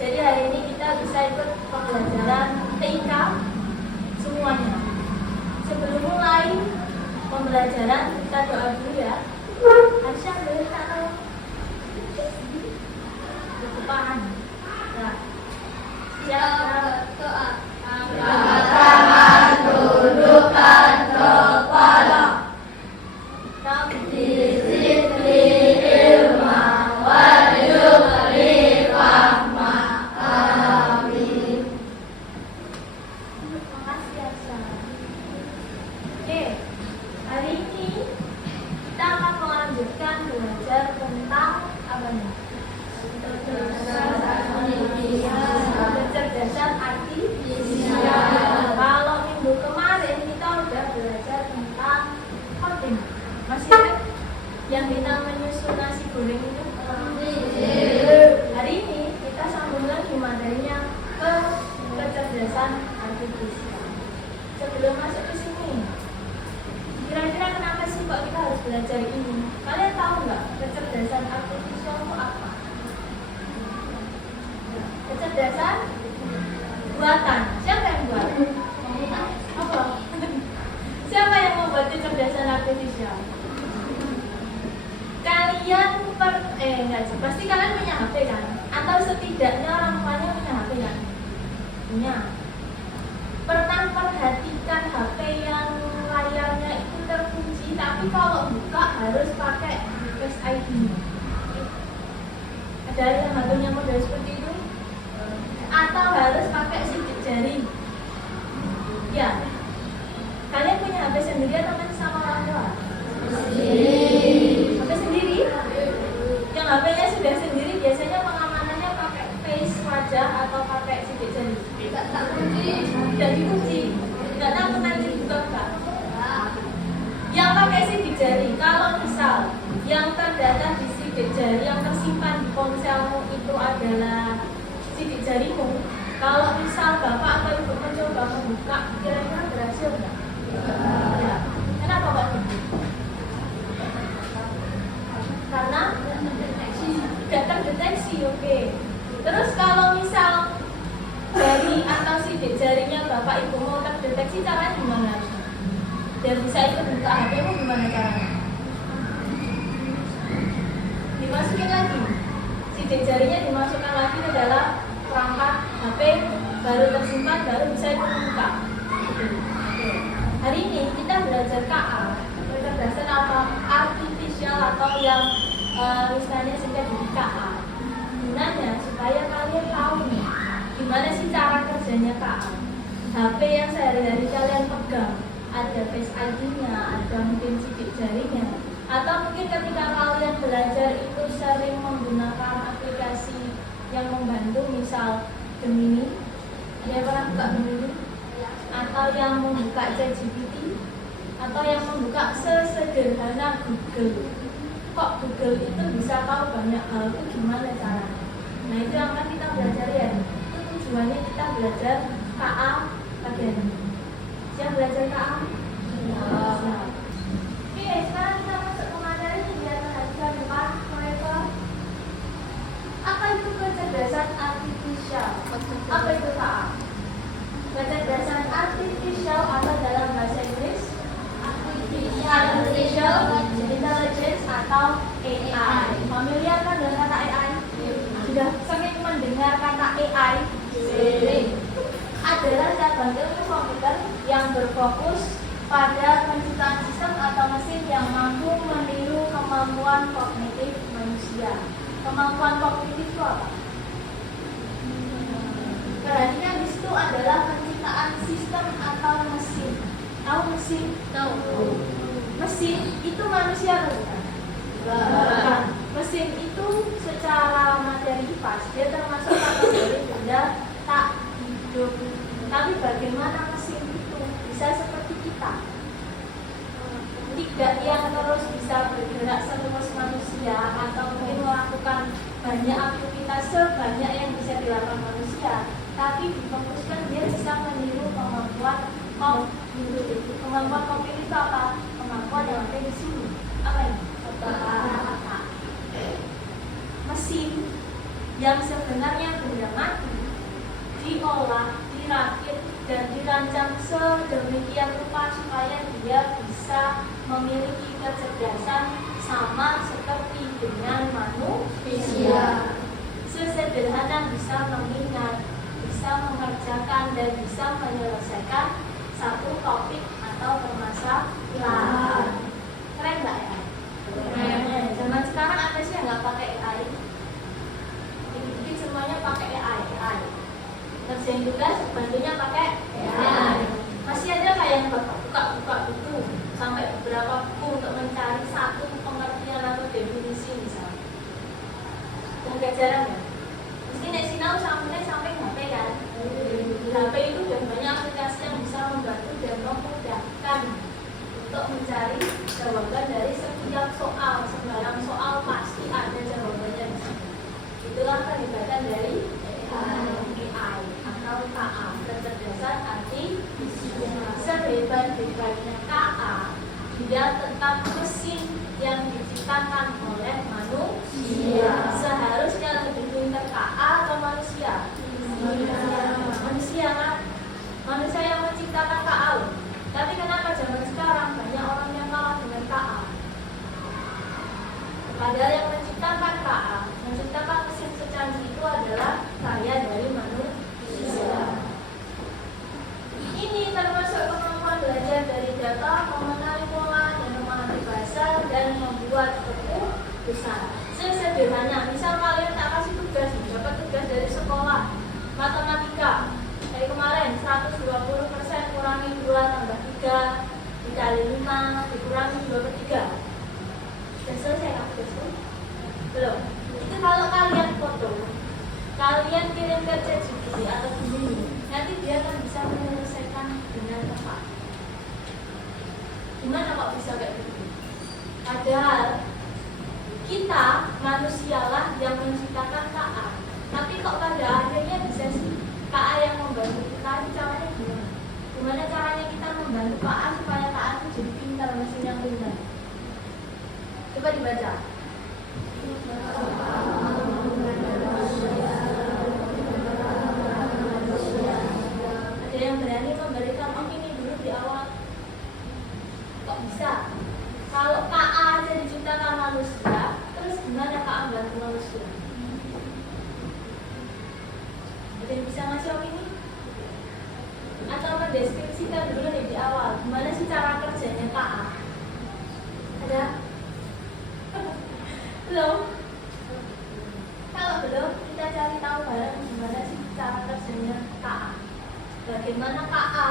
Jadi hari ini kita bisa ikut pembelajaran TIK semuanya. Sebelum mulai pembelajaran kita doa dulu ya. Aisyah boleh tak tahu? Kelupaan. Nah, siap doa. Pertama tundukkan kepala. Disiplin ilmu wajib rifahma. Amin. Makasih Aisyah. Oke, hari ini kita akan melanjutkan belajar tentang apa nih? Kecerdasan artifisial. Kalau minggu kemarin kita udah belajar tentang coding. Masih ingat yang kita menyusun nasi goreng itu? Hari ini kita sambung lagi materinya ke kecerdasan artifisial. Sebelum masuk ke sini, kira-kira kenapa sih kok kita harus belajar ini? Kalian tahu nggak kecerdasan artifisial itu apa? Kecerdasan buatan. Siapa yang buat? Apa? Siapa yang membuat kecerdasan artifisial? Kalian enggak sih. Pasti kalian punya HP kan? Atau setidaknya orang tuanya punya HP kan? Punya. Pernah perhatikan HP yang layarnya itu terkunci, tapi kalau buka harus pakai Face ID. Ada yang HP-nya model seperti itu? Atau harus pakai sidik jari? Ya. Kalian punya HP sendiri atau main sama orang tua? Sendiri. HP sendiri? Yang HP-nya sudah sendiri biasanya pengamanannya pakai face wajah atau pakai sidik jari? Tak kunci. Tidak dikunci. Tidak tahu nanti dibuka enggak? Yang pakai sidik jari, kalau misal yang terdata di sidik jari yang tersimpan di ponselmu itu adalah sidik jarimu, kalau misal bapak atau ibu mencoba membuka, kira-kira berhasil nggak? Ya. Kenapa kok begitu? Karena tidak terdeteksi, oke. Terus kalau misal jari atau sidik jarinya bapak ibu mau terdeteksi, caranya gimana? Biar bisa ikut buka HP-mu gimana caranya? Dimasukin lagi, sidik jarinya dimasukkan lagi ke dalam perangkat HP, baru tersimpan, baru bisa ikut membuka. Oke. Hari ini kita belajar KA, kecerdasan apa? Artifisial atau yang misalnya singkat jadi KA. Gunanya supaya kalian tahu nih, gimana sih cara kerjanya KA. HP yang sehari-hari kalian pegang, ada Face ID-nya, ada mungkin sidik jarinya, atau mungkin ketika kalian belajar itu sering menggunakan aplikasi yang membantu, misal Gemini, ada pernah buka Gemini? Atau yang membuka ChatGPT, atau yang membuka sesederhana Google. Kok Google itu bisa tahu banyak hal, itu gimana caranya? Nah itu yang akan kita belajar ya. Itu tujuannya kita belajar KA bagian ini. Siap belajar KA? Siap. Oke, sekarang kita masuk ke materi biar perhatikan depan mereka. Apa itu kecerdasan artifisial? Apa itu KA? Kecerdasan artifisial atau dalam bahasa Inggris Artificial Intelligence atau AI. Familiar kan dengan kata AI? Sudah sering mendengar kata AI? Sering. Adalah cabang ilmu komputer yang berfokus pada penciptaan sistem atau mesin yang mampu meniru kemampuan kognitif manusia. Kemampuan kognitif itu apa? Perhatikan di situ adalah penciptaan sistem atau mesin. Tahu mesin? Tahu. Mesin itu manusia atau bukan? Bukan. Mesin itu secara materi pas dia termasuk kategori benda tak hidup. Tapi bagaimana mesin itu bisa seperti kita? Tidak yang terus bisa bergerak seluas manusia atau mungkin melakukan banyak aktivitas sebanyak yang bisa dilakukan manusia, tapi difokuskan dia bisa meniru kemampuan kognitif. Kemampuan kognitif itu apa? Kemampuan yang ada di sini. Apa ini? Mesin yang sebenarnya benda mati diolah, dirakit, dan dirancang sedemikian rupa supaya dia bisa memiliki kecerdasan sama seperti dengan manusia. Sesederhana bisa mengingat, bisa mengerjakan, dan bisa menyelesaikan satu topik atau permasalahan. Keren nggak ya? Keren. Zaman sekarang ada sih yang nggak pakai AI. Dikit-dikit semuanya pakai AI. Kerjain tugas, bantunya pakai AI. Masih ada kayak yang buka buku sampai beberapa buku untuk mencari satu pengertian atau definisi misalnya. Agak jarang ya. Mesti nek sinau sampai HP kan. HP itu udah banyak aplikasi yang bisa membantu dan memudahkan untuk mencari jawaban dari setiap soal. Sembarang soal pasti ada jawabannya di situ. Itulah kehebatan dari AI atau KA, kecerdasan artifisial. Sehebat-hebatnya KA, dia tetap mesin yang diciptakan oleh manusia. Seharusnya lebih pintar KA atau manusia? Manusia kan? Manusia yang menciptakan KA. Tapi kenapa zaman sekarang banyak orang yang kalah dengan KA? Padahal yang menciptakan KA, menciptakan mesin secanggih itu adalah karya dari manusia. Ini termasuk kemampuan belajar dari data, mengenali pola, dan memahami bahasa, dan membuat keputusan. Sesederhana, misal kalian tak kasih tugas, dapat tugas dari sekolah matematika. Dari kemarin 120% kurangi 2 tambah 3 dikali 5 dikurangi 2/3. Sudah selesai kan tugasku? Belum. Itu kalau kalian foto, kalian kirim ke ChatGPT atau Gemini, nanti dia akan bisa menyelesaikan dengan tepat. Gimana kok bisa kayak begitu? Padahal kita manusialah yang menciptakan KA. Tapi kok pada akhirnya bisa sih KA yang membantu kita? Ini caranya gimana? Gimana caranya kita membantu KA supaya KA itu jadi pintar, mesin yang pintar? Coba dibaca. Ada yang berani memberikan opini dulu di awal? Kok bisa? Kalau KA aja diciptakan manusia, terus gimana KA bantu manusia? Ada yang bisa ngasih opini? Atau mendeskripsikan dulu nih di awal, gimana sih cara kerjanya KA? Ada? Belum? Kalau belum, kita cari tahu bareng gimana sih cara kerjanya KA. Bagaimana KA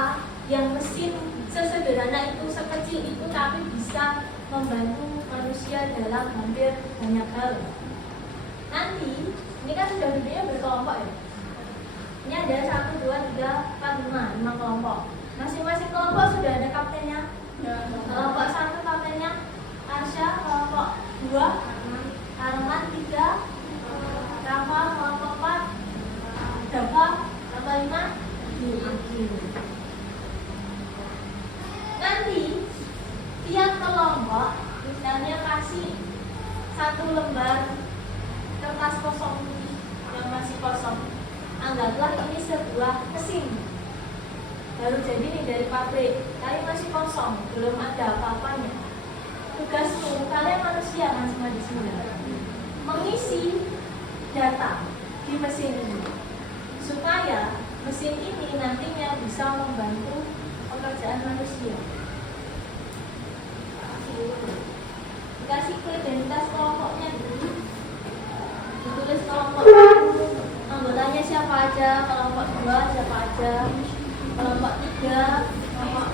yang mesin sesederhana itu, sekecil itu, tapi bisa membantu manusia dalam hampir banyak hal. Nanti, ini kan sudah videonya berkelompok ya. Ini ada 1, 2, 3, 4, 5 kelompok. Masing-masing kelompok sudah ada kaptennya. Kelompok 1 kaptennya Arsya, kelompok 2 Arman, 3 Rafa, kelompok 4 Dava, kelompok 5 Akhil. Nanti tiap kelompok misalnya kasih 1 lembar kertas kosong putih yang masih kosong. Anggaplah ini sebuah mesin baru jadi nih dari pabrik, tapi masih kosong, belum ada apa-apanya. Tugasmu, kalian manusia kan semua di sini, mengisi data di mesin ini supaya mesin ini nantinya bisa membantu pekerjaan manusia. Dikasih identitas kelompoknya dulu, ditulis kelompok anggotanya siapa aja, kelompok 2 siapa aja, kelompok 3 kelompok,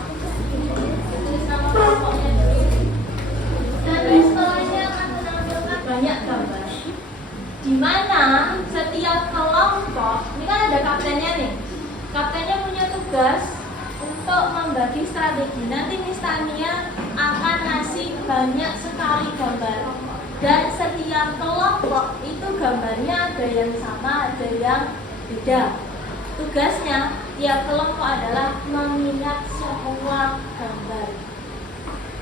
ditulis nama kelompoknya dulu. Dan setelahnya akan menampilkan banyak gambar di mana setiap kelompok, ini kan ada kaptennya nih, kaptennya punya tugas untuk membagi strategi. Nanti Miss Tania akan ngasih banyak sekali gambar, dan setiap kelompok itu gambarnya ada yang sama, ada yang beda. Tugasnya tiap kelompok adalah mengingat semua gambar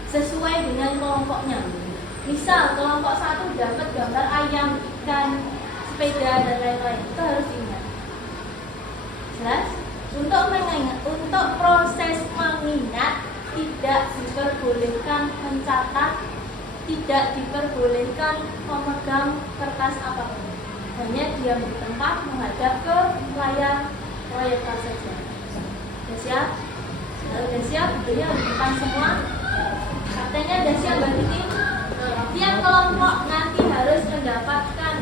sesuai dengan kelompoknya. Misal kelompok 1 dapat gambar ayam, ikan, sepeda dan lain-lain. Itu harus diingat. Jelas? Untuk proses mengingat tidak diperbolehkan mencatat, tidak diperbolehkan memegang kertas apapun. Hanya diam di tempat menghadap ke layar proyektor saja. Sudah siap? Kalau sudah siap, bukunya di depan semua. Katanya sudah siap Mbak Titi? Tiap kelompok nanti harus mendapatkan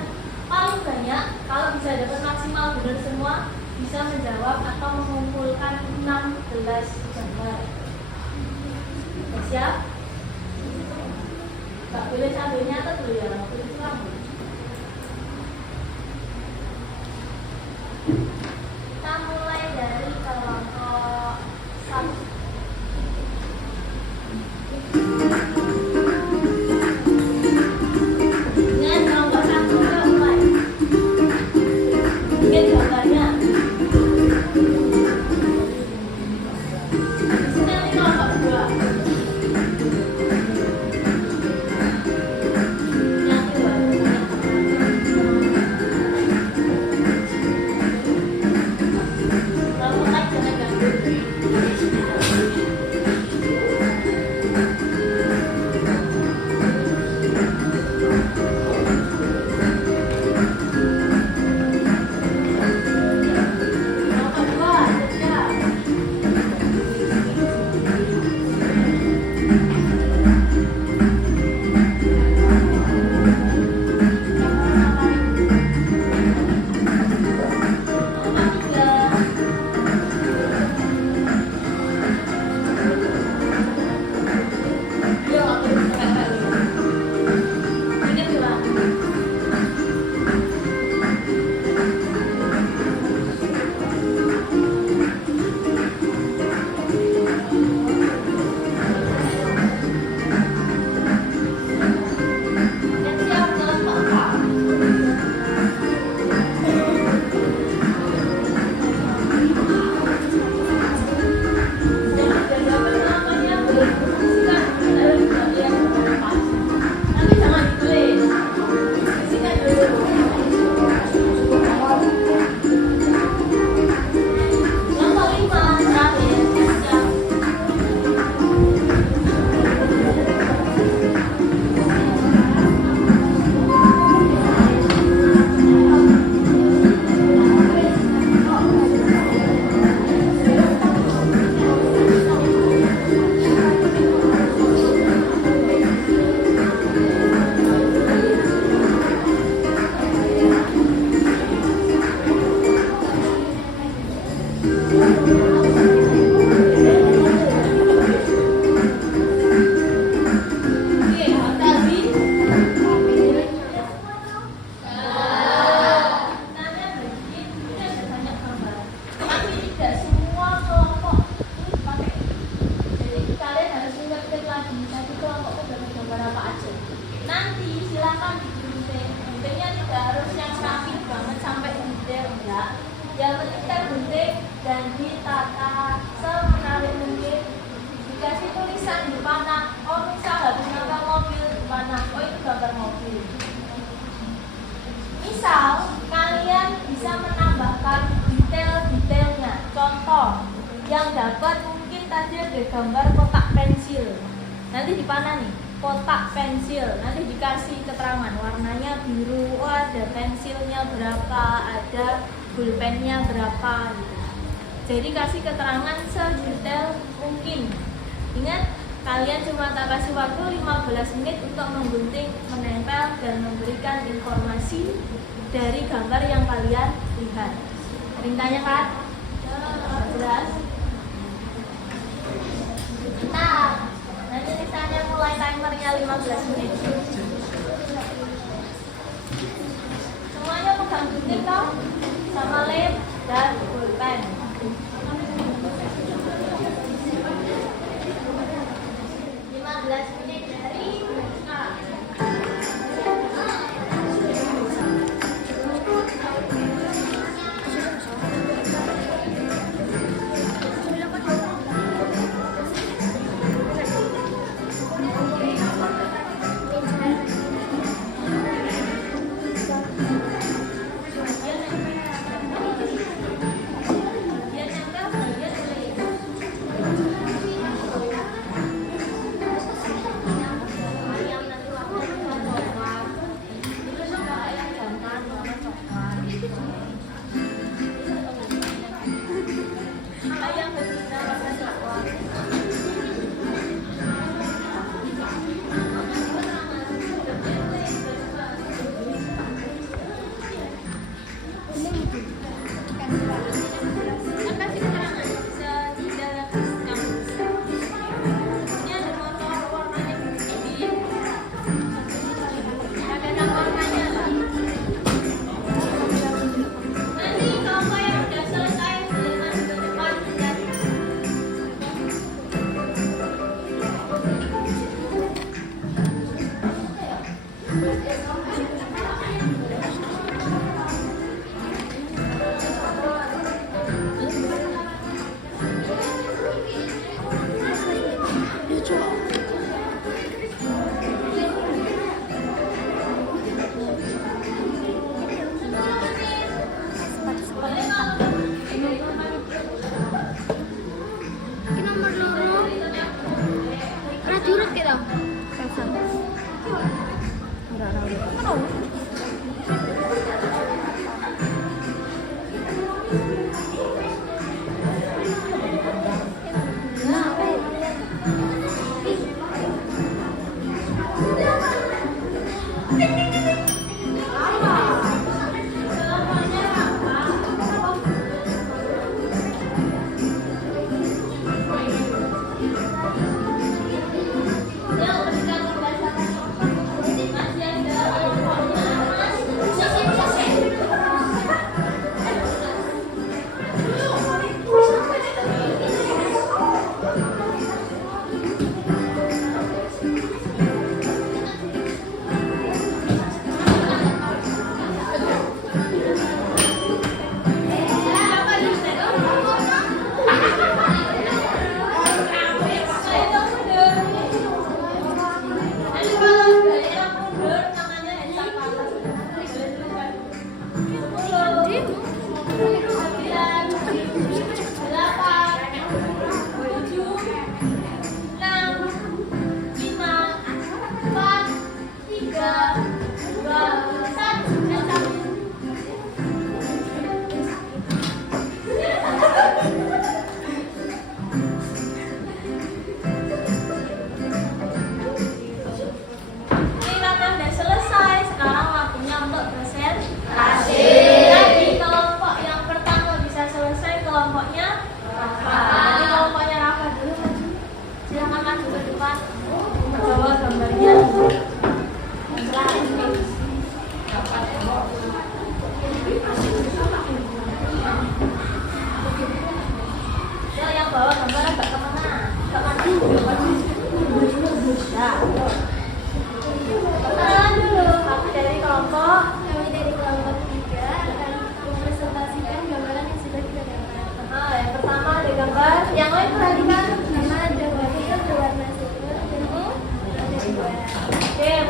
paling banyak, kalau bisa dapat maksimal benar semua, bisa menjawab atau mengumpulkan 16 gambar. Sudah siap? Mbak boleh sambil nyatet dulu ya, waktu itu kamu. Kita mulai dari kelompok 1. Dengan kelompok 1 kita mulai. Bikin gambarnya. Habis ini nanti kelompok 2. Yang kedua. Kalau like jangan ganggu. Kelompok 2, siap. Kelompok 3. Yo, aku kakak dulu. Ini bilang. Yang siap kelompok 4. Nanti jangan ditulis. Isikan dulu. Kelompok 5 terakhir. Siap. Oke, tadi sebenarnya bikin ini ada banyak gambar, tapi tidak semua kelompok itu dipakai. Jadi kalian harus ingat-ingat lagi satu kelompok itu dapat gambar apa aja. Nanti silakan digunting. Guntingnya tidak harus yang rapi banget sampai detail enggak. Yang penting tergunting dan ditata semenarik mungkin. Dikasih tulisan di panah, oh misal habis nempel mobil di panah, oh itu gambar mobil. Misal kalian bisa menambahkan detail-detailnya. Contoh yang dapat mungkin tadi ada gambar kotak pensil. Nanti di panah nih, kotak pensil. Nanti dikasih keterangan warnanya biru, oh ada pensilnya berapa, ada pulpennya berapa gitu. Jadi kasih keterangan sedetail mungkin. Ingat, kalian cuma tak kasih waktu 15 menit untuk menggunting, menempel, dan memberikan informasi dari gambar yang kalian lihat. Ada yang tanya kan? Jelas? Nah, nanti misalnya mulai timernya 15 menit. Semuanya pegang gunting toh? Sama lem dan pulpen. 15 menit dari sekarang. Ini nomor loro. Ora diurut kira.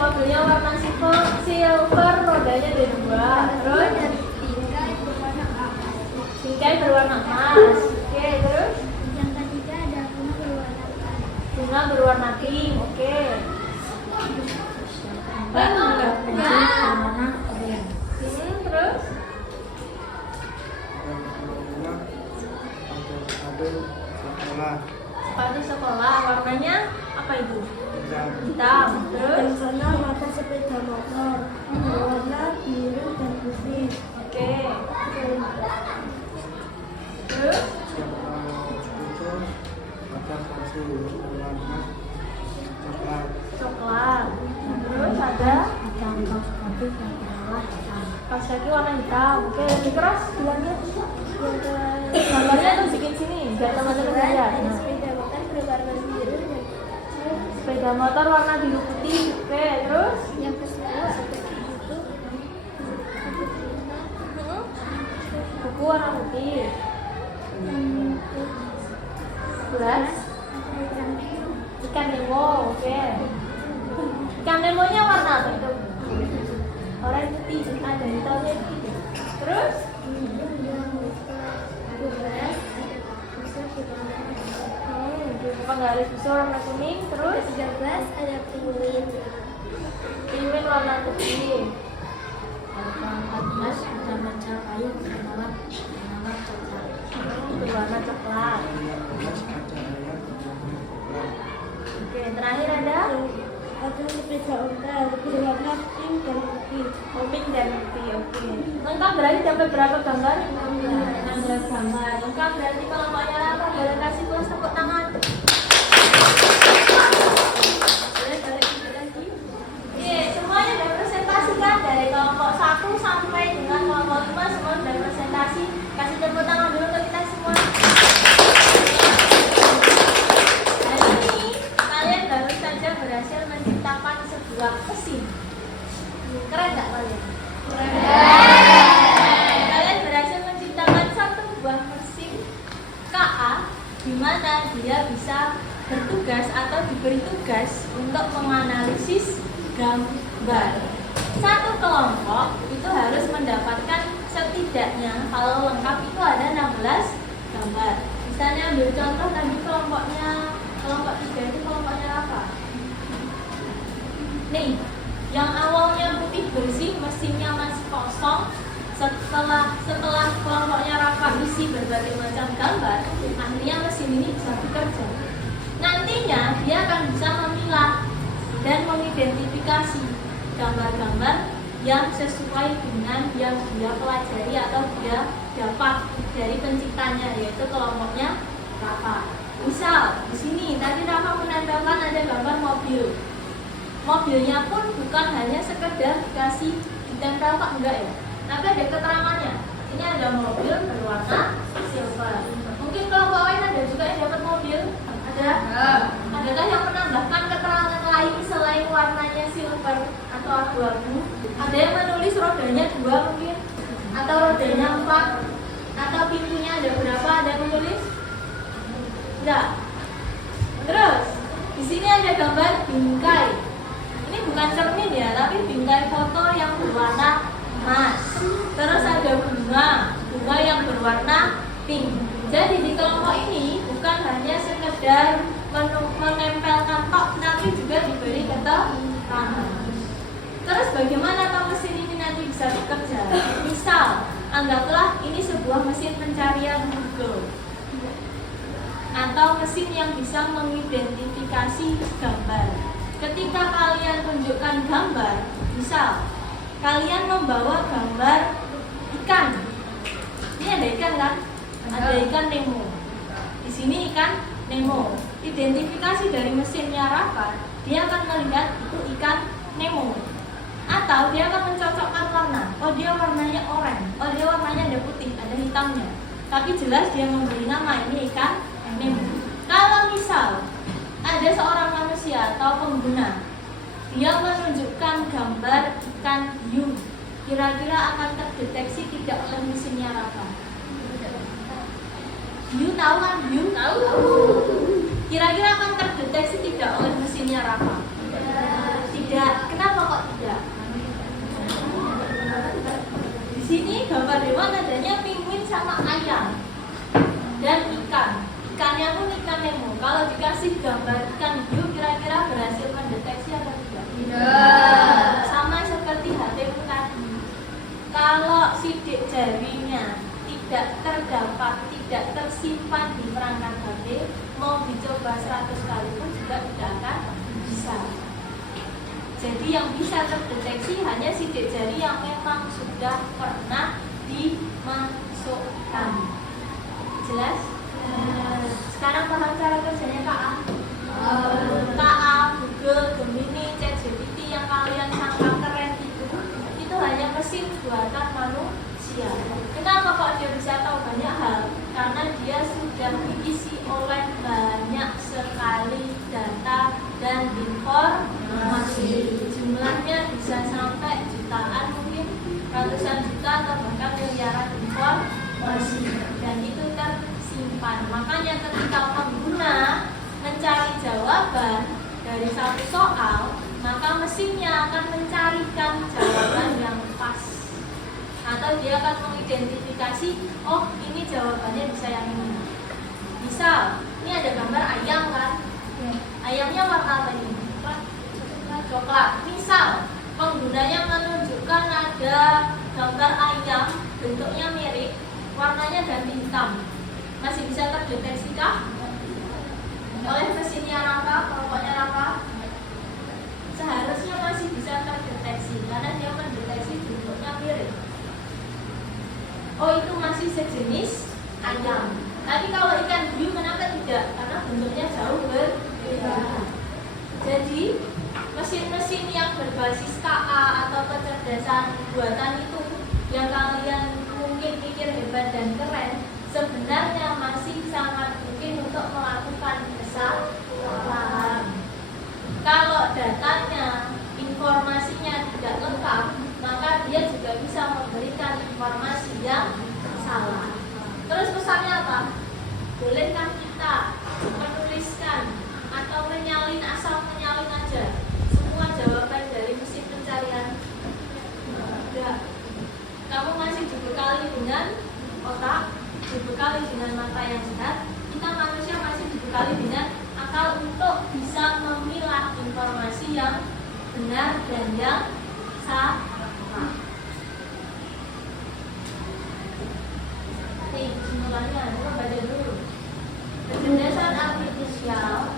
Mobilnya warna silver, rodanya ada 2. Terus bingkai berwarna emas. Oke, terus yang ketiga ada bunga berwarna pink. Oke. Terus sepatu sekolah warnanya apa itu? Hitam. Terus sana mata sepeda motor warna biru dan putih. oke. Terus coklat. Terus ada kaos kaki warna hitam. Oke, lebih keras bilangnya. Gambarnya tunjukin sini biar teman-teman lihat. Nah, sepeda motor warna biru putih. Oke, terus Yang kedua buku warna putih. Gelas ikan nemo. Oke, ikan nemonya warna apa itu? Oranye putih, ada hitamnya. Terus penggaris besar warna kuning. Terus 13 ada penguin. penguin warna putih. 14 ada macam kayu Berwarna coklat. Oke, terakhir ada sepeda ontel berwarna pink dan putih. pink dan putih. Oke, lengkap berarti dapat berapa gambar? 16 gambar. Lengkap berarti kalau mau nyala boleh kasih plus tepuk tangan. Oke, semuanya sudah presentasikan dari kelompok 1 sampai dengan kelompok 5 semua sudah presentasi. Kasih tepuk tangan dulu untuk kita semua. Hari ini kalian baru saja berhasil menciptakan sebuah mesin. Keren nggak kalian? Kalian berhasil menciptakan satu buah mesin KA di mana dia bisa bertugas atau diberi tugas untuk menganalisis gambar. Satu kelompok itu harus mendapatkan setidaknya, kalau lengkap itu ada 16 gambar. Misalnya ambil contoh tadi kelompok 3 itu kelompoknya apa? Nih, yang awalnya putih bersih, mesinnya masih kosong. Setelah kelompoknya Rafa isi berbagai macam gambar, akhirnya mesin ini bisa bekerja. Nantinya dia akan bisa memilah dan mengidentifikasi gambar-gambar yang sesuai dengan yang dia pelajari atau dia dapat dari penciptanya, yaitu kelompoknya Rafa. Misal di sini tadi Rafa menempelkan ada gambar mobil. Mobilnya pun bukan hanya sekedar dikasih ditempelkan, enggak ya, tapi ada keterangannya. Ini ada mobil berwarna silver. Mungkin kelompok lain ada juga yang dapat mobil. Ada? Adakah yang menambahkan keterangan lain selain warnanya silver atau abu-abu? Ada yang menulis rodanya 2 mungkin, atau rodanya 4, atau pintunya ada berapa? Ada yang menulis? Enggak. Terus di sini ada gambar bingkai. Ini bukan cermin ya, tapi bingkai foto yang berwarna emas. Terus ada bunga yang berwarna pink. Jadi di kelompok ini bukan hanya sekedar menempelkan tok, tapi juga diberi keterangan. Terus bagaimana mesin ini nanti bisa bekerja? Misal, anggaplah ini sebuah mesin pencarian Google atau mesin yang bisa mengidentifikasi gambar. Ketika kalian tunjukkan gambar, misal kalian membawa gambar ikan. Ini ada ikan kan? Ada ikan Nemo. Di sini ikan Nemo. Identifikasi dari mesinnya Rafa, dia akan melihat itu ikan Nemo. Atau dia akan mencocokkan warna. Oh, dia warnanya oranye. Oh, dia warnanya ada putih, ada hitamnya. Tapi jelas dia memberi nama ini ikan Nemo. Kalau misal ada seorang manusia atau pengguna, dia menunjukkan gambar ikan hiu, kira-kira akan terdeteksi tidak oleh mesinnya Rafa? Hiu tahu kan? Hiu tahu. Kira-kira akan terdeteksi tidak oleh mesinnya Rafa? Tidak. Kenapa kok tidak? Di sini gambar hewan adanya penguin sama ayam dan ikan. Ikannya pun ikan Nemo. Kalau dikasih gambar ikan hiu, kira-kira berhasil mendeteksi atau tidak? Tidak. Sama seperti HTmu tadi. Kalau sidik jarinya tidak terdapat, tidak tersimpan di perangkat HP, mau dicoba 100 kali pun juga tidak akan bisa. Jadi yang bisa terdeteksi hanya sidik jari yang memang sudah pernah dimasukkan. Jelas? Sekarang paham cara kerjanya KA? KA, Google, Gemini, ChatGPT yang kalian sangka keren itu hanya mesin buatan manusia. Kenapa kok dia bisa tahu banyak hal? Karena dia sudah diisi oleh banyak sekali data dan informasi. Jumlahnya bisa sampai jutaan, mungkin ratusan juta atau bahkan miliaran informasi, dan itu tersimpan. Makanya ketika pengguna mencari jawaban dari satu soal, maka mesinnya akan mencarikan jawaban yang pas, atau dia akan mengidentifikasi, oh ini jawabannya bisa yang ini. Misal, ini ada gambar ayam kan? Ayamnya warna apa ini? Coklat. Misal, penggunanya menunjukkan ada gambar ayam, bentuknya mirip, warnanya ganti hitam. Masih bisa terdeteksi kah? Oleh mesinnya Rafa, kelompoknya Rafa? Seharusnya masih bisa terdeteksi, karena dia mendeteksi bentuknya mirip. Oh, itu masih sejenis ayam. Tapi kalau ikan hiu kenapa tidak? Karena bentuknya jauh berbeda. Jadi mesin-mesin yang berbasis KA atau kecerdasan buatan itu yang kalian mungkin pikir hebat dan keren, sebenarnya masih sangat mungkin untuk melakukan kesalahan. Kalau datanya, informasinya tidak lengkap, dia juga bisa memberikan informasi yang salah. Terus pesannya apa? Bolehkah kita menuliskan atau menyalin, asal menyalin aja semua jawaban dari mesin pencarian? Enggak. Kamu masih dibekali dengan otak, dibekali dengan mata yang sehat. Kita manusia masih dibekali dengan akal untuk bisa memilah informasi yang benar dan yang salah. Nih, simulasinya, coba baca dulu. Kecerdasan artifisial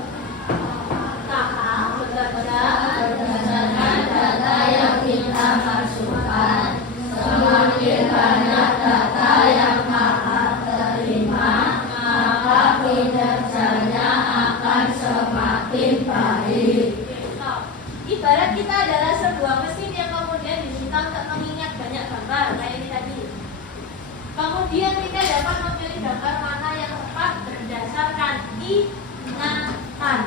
KA berdasarkan data yang kita masukkan. Semakin banyak data yang KA terima, maka kinerjanya akan semakin baik. Ibarat kita adalah sebuah mesin yang kemudian diminta untuk mengingat banyak gambar kayak ini tadi. Kemudian kita dapat memilih gambar mana yang tepat berdasarkan ingatan.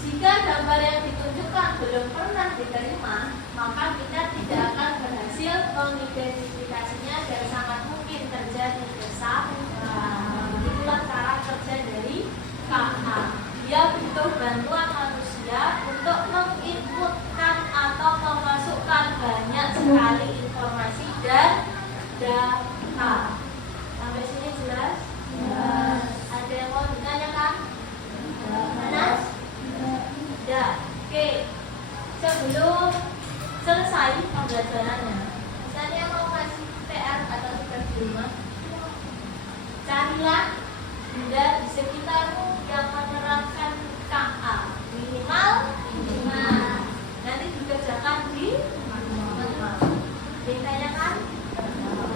Jika gambar yang ditunjukkan belum pernah diterima, maka kita tidak akan berhasil mengidentifikasinya dan sangat mungkin terjadi kesalahan. Itulah cara kerja dari KA. Dia butuh bantuan manusia untuk menginputkan atau memasukkan banyak sekali informasi dan data. Sampai sini jelas? Ada yang mau ditanyakan? Panas? Ya. Oke. Sebelum selesai pembelajarannya, misalnya mau kasih PR atau tugas di rumah, carilah benda di sekitarmu yang menerapkan KA minimal. Nanti dikerjakan di rumah. Ditanyakan?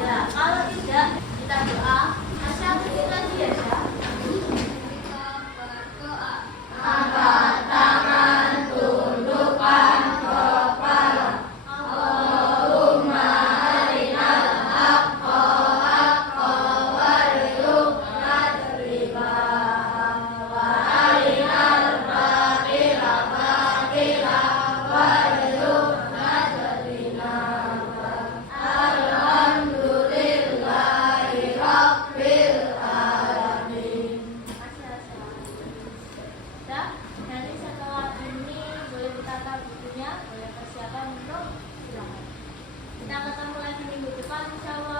Ya, kalau tidak kita doa. Asal bikin lagi ya, Syah. Kita berdoa. Angkat tangan, tundukkan kepala. Allahumma arinal haqqa haqqa warzuqna ittiba'ah wa arinal batila batila warzuqna ijtinabah. Alhamdulillahi rabbil alamin. Ya, nanti setelah ini boleh ditata bukunya, boleh persiapan untuk silakan. Kita ketemu lagi minggu depan insyaallah.